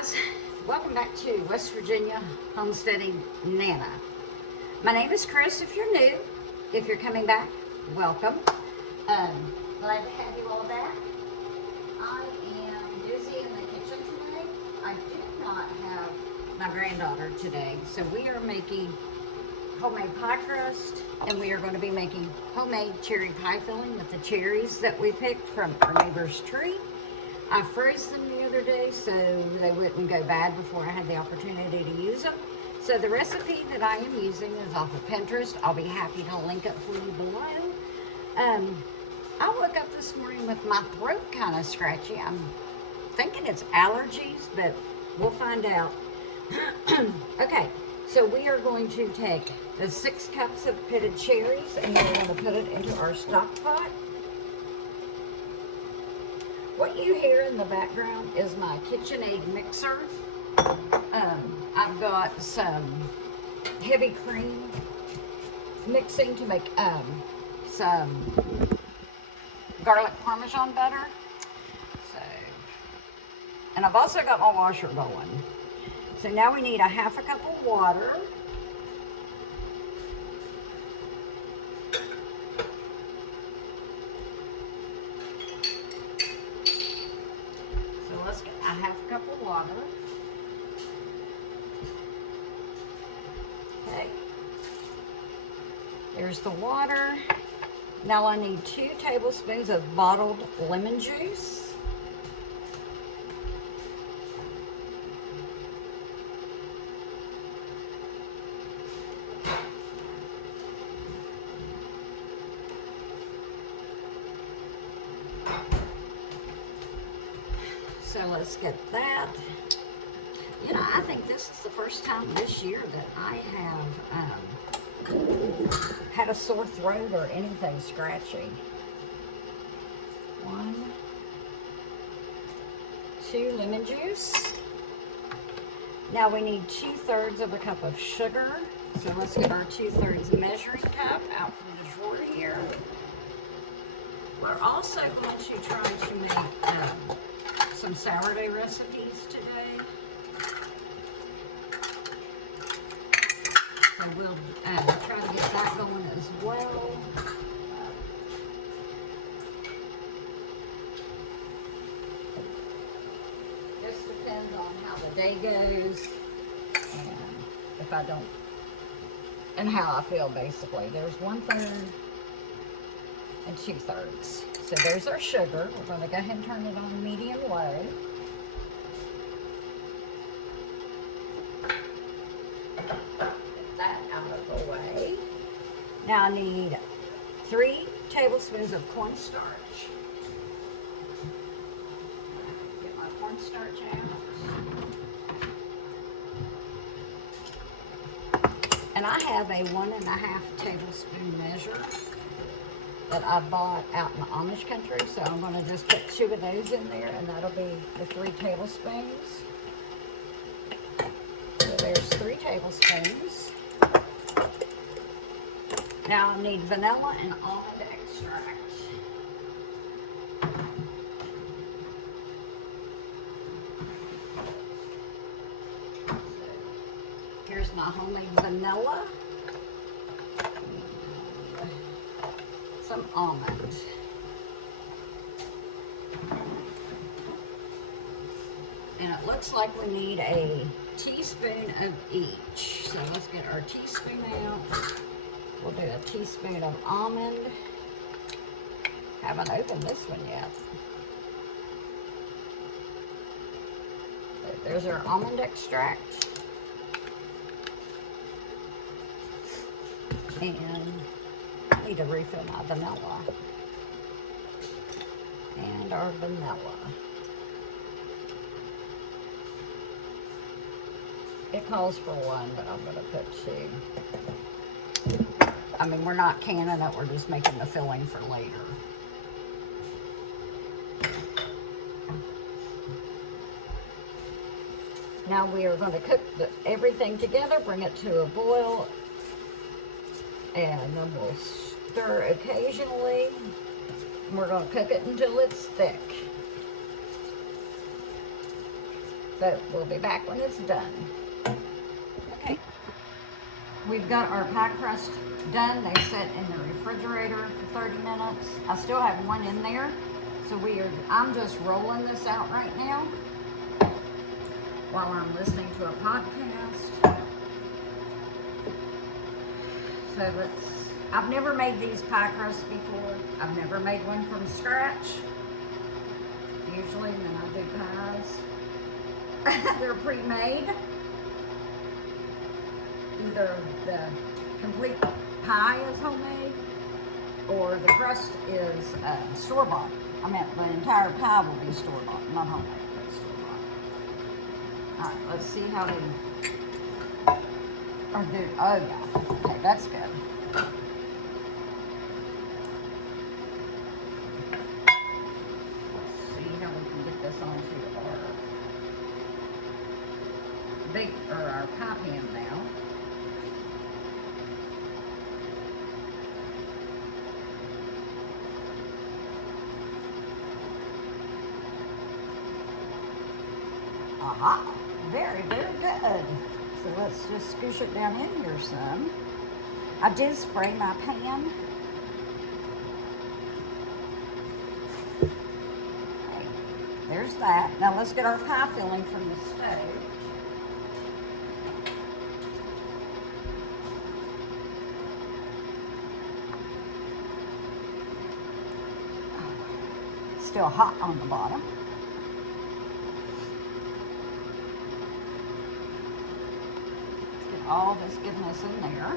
guys, welcome back to West Virginia Homesteading Nana. My name is Chris. If you're new, if you're coming back, welcome. Glad to have you all back. I am busy in the kitchen today. I did not have my granddaughter today, so we are making homemade pie crust, and we are going to be making homemade cherry pie filling with the cherries that we picked from our neighbor's tree. I froze them the other day so they wouldn't go bad before I had the opportunity to use them. So the recipe that I am using is off of Pinterest. I'll be happy to link it for you below. I woke up this morning with my throat kind of scratchy. I'm thinking it's allergies, but we'll find out. Okay, so we are going to take the 6 cups of pitted cherries and we're going to put it into our stock pot. What you hear in the background is my KitchenAid mixer. I've got some heavy cream mixing to make some garlic parmesan butter. And I've also got my washer going. So now we need a half a cup of water. So let's get a half a cup of water. Okay. There's the water. Now I need 2 tablespoons of bottled lemon juice. So let's get that. You know, I think this is the first time this year that I have had a sore throat or anything scratchy. 1, 2 lemon juice. Now we need 2/3 of a cup of sugar. So let's get our 2/3 measuring cup out from the drawer here. We're also going to try to make some sourdough recipes today. So we'll try to get that going as well. Just depends on how the day goes and if I don't, and how I feel basically. There's 1/3 and 2/3. So there's our sugar. We're going to go ahead and turn it on medium low. Get that out of the way. Now I need 3 tablespoons of cornstarch. Get my cornstarch out. And I have a 1.5 tablespoon measure that I bought out in the Amish country, so I'm going to just put 2 of those in there, and that'll be the 3 tablespoons. So there's 3 tablespoons. Now I need vanilla and almond extract. So here's my homemade vanilla. Some almond. And it looks like we need a teaspoon of each. So let's get our teaspoon out. We'll do a teaspoon of almond. Haven't opened this one yet. There's our almond extract. And I need to refill my vanilla. And our vanilla. It calls for 1, but I'm going to put 2. I mean, we're not canning it, we're just making the filling for later. Now we are going to cook everything together, bring it to a boil, and then we'll stir occasionally. We're going to cook it until it's thick. But we'll be back when it's done. Okay. We've got our pie crust done. They sit in the refrigerator for 30 minutes. I still have one in there. So I'm just rolling this out right now while I'm listening to a podcast. So I've never made these pie crusts before. I've never made one from scratch. Usually when I do pies, they're pre-made. Either the complete pie is homemade or the crust is store-bought. I meant the entire pie will be store-bought, not homemade, but store-bought. Alright, let's see how they are doing. Oh yeah, okay, that's good. Let's see how we can get this onto our pie pan now. Aha, very, very good. So let's just scoosh it down in here some. I did spray my pan. Okay, there's that. Now let's get our pie filling from the stove. Still hot on the bottom. All this goodness in there.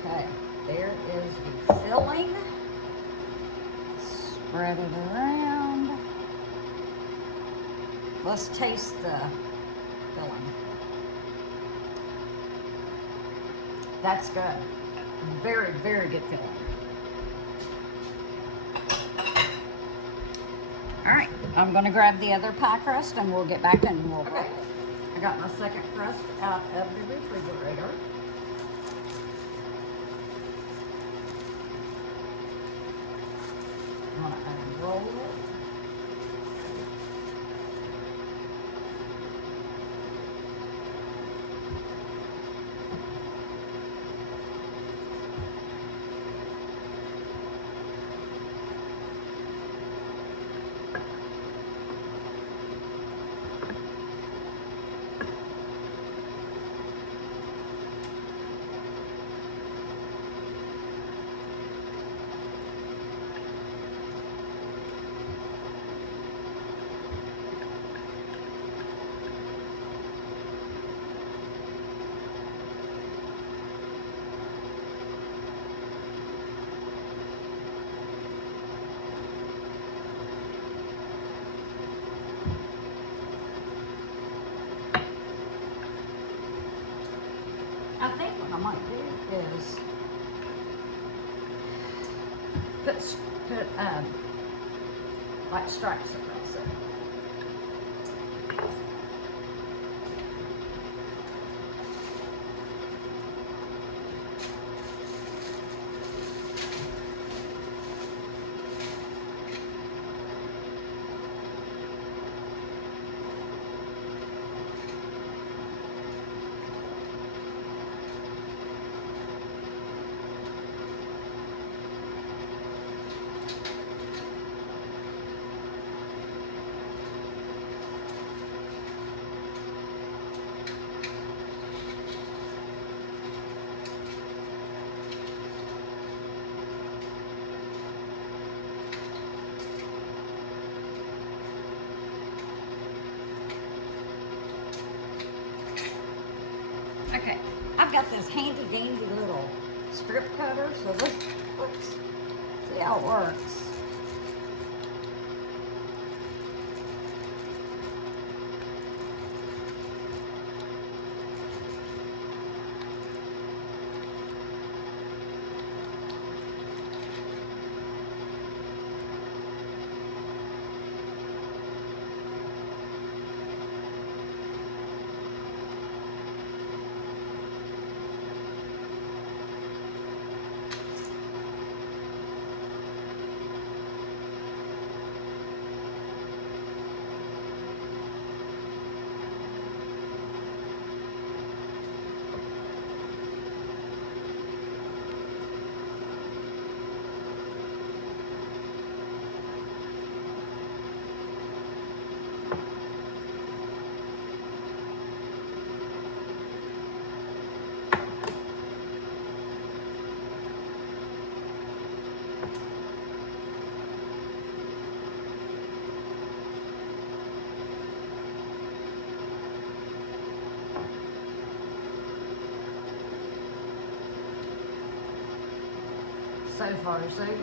Okay, there is the filling. Spread it around. Let's taste the filling. That's good. Very, very good filling. All right, I'm gonna grab the other pie crust and we'll get back and we'll roll it. I got my second crust out of the refrigerator. I'm gonna unroll it. I think what I might do is put like stripes across it. Okay, I've got this handy dandy little strip cutter, so let's see how it works. So far, so good.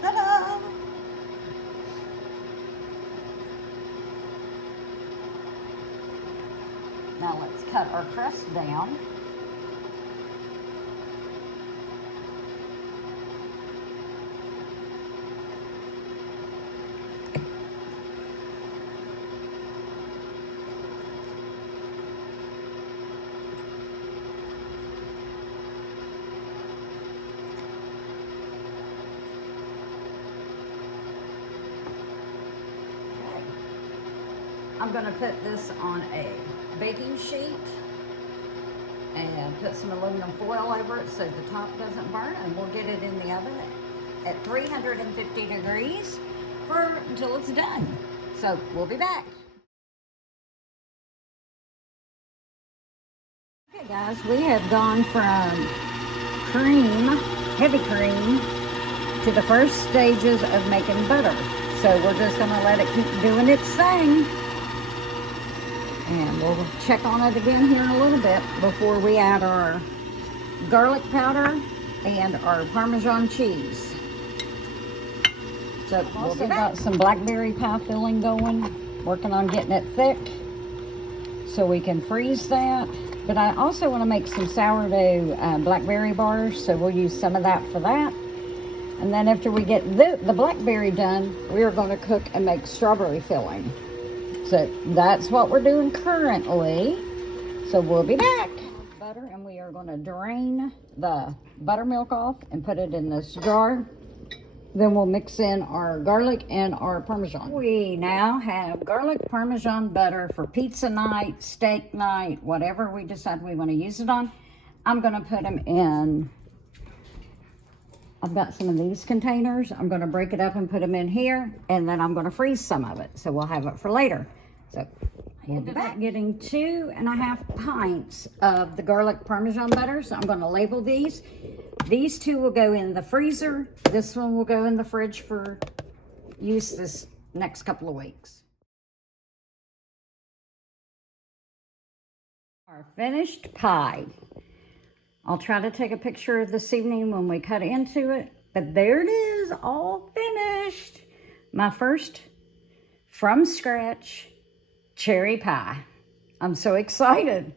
Ta-da! Now let's cut our crust down. I'm going to put this on a baking sheet and put some aluminum foil over it so the top doesn't burn, and we'll get it in the oven at 350 degrees until it's done. So we'll be back. Okay guys, we have gone from cream, heavy cream, to the first stages of making butter. So we're just going to let it keep doing its thing. And we'll check on it again here in a little bit before we add our garlic powder and our Parmesan cheese. So we've also got some blackberry pie filling going, working on getting it thick so we can freeze that. But I also want to make some sourdough blackberry bars, so we'll use some of that for that. And then after we get the blackberry done, we're going to cook and make strawberry filling. So that's what we're doing currently. So we'll be back. Butter, and we are going to drain the buttermilk off and put it in this jar. Then we'll mix in our garlic and our Parmesan. We now have garlic Parmesan butter for pizza night, steak night, whatever we decide we want to use it on. I'm going to put them in, I've got some of these containers. I'm going to break it up and put them in here, and then I'm going to freeze some of it. So we'll have it for later. So we'll be back. Getting 2.5 pints of the garlic Parmesan butter. So I'm going to label these. These two will go in the freezer. This one will go in the fridge for use this next couple of weeks. Our finished pie. I'll try to take a picture this evening when we cut into it. But there it is, all finished. My first from scratch cherry pie. I'm so excited.